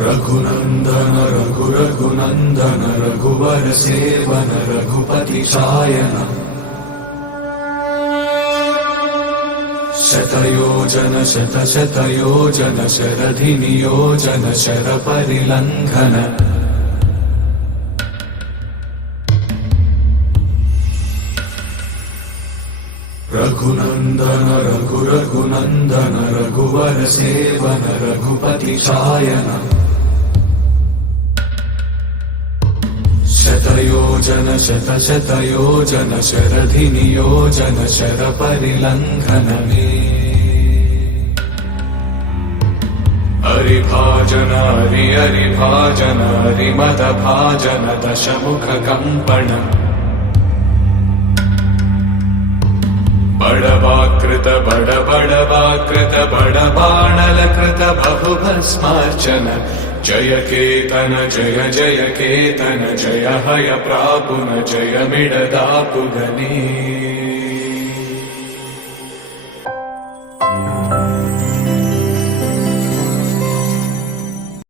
रघुनंदन रघुनंदन रघुवर seven Raghupati Shayan शतयोजन शतशतयोजन शरधि नियोजन sir परिलंघन Raghunandan Raghunandan रघुवर seven Raghupati Shayan शतयोजन शतशतयोजन शरधि नियोजन sir परिलंघन हरिभाजन हरिभाजन हरिमद भाजन दशमुख कंपन बड़वाकृत बड़वाकृत बड़बाणलकृत बहुभस्मार्चन जय केतन जय जय केतन जय हय प्रापुन जय मिडदापुगनी।